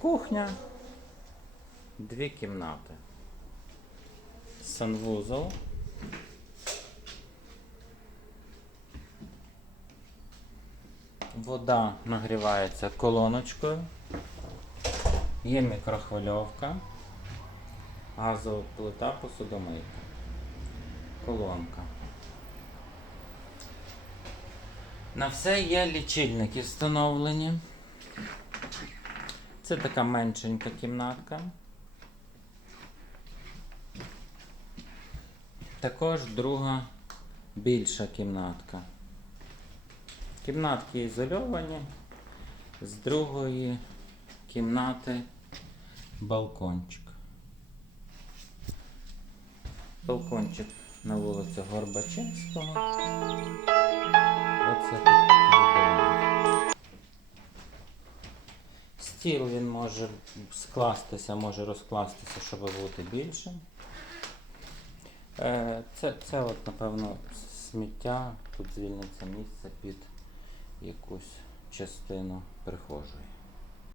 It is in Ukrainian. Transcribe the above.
Кухня. Дві кімнати. Санвузол. Вода нагрівається колоночкою. Є мікрохвильовка. Газова плита, посудомийка. Колонка. На все є лічильники встановлені. Це така меншенька кімнатка. Також друга більша кімнатка. Кімнатки ізольовані. З другої кімнати балкончик. Балкончик на вулиці Горбачевського. Стіл він може скластися, може розкластися, щоб бути більшим. Е, Це, це от, напевно, сміття. Тут звільниться місце під якусь частину прихожої.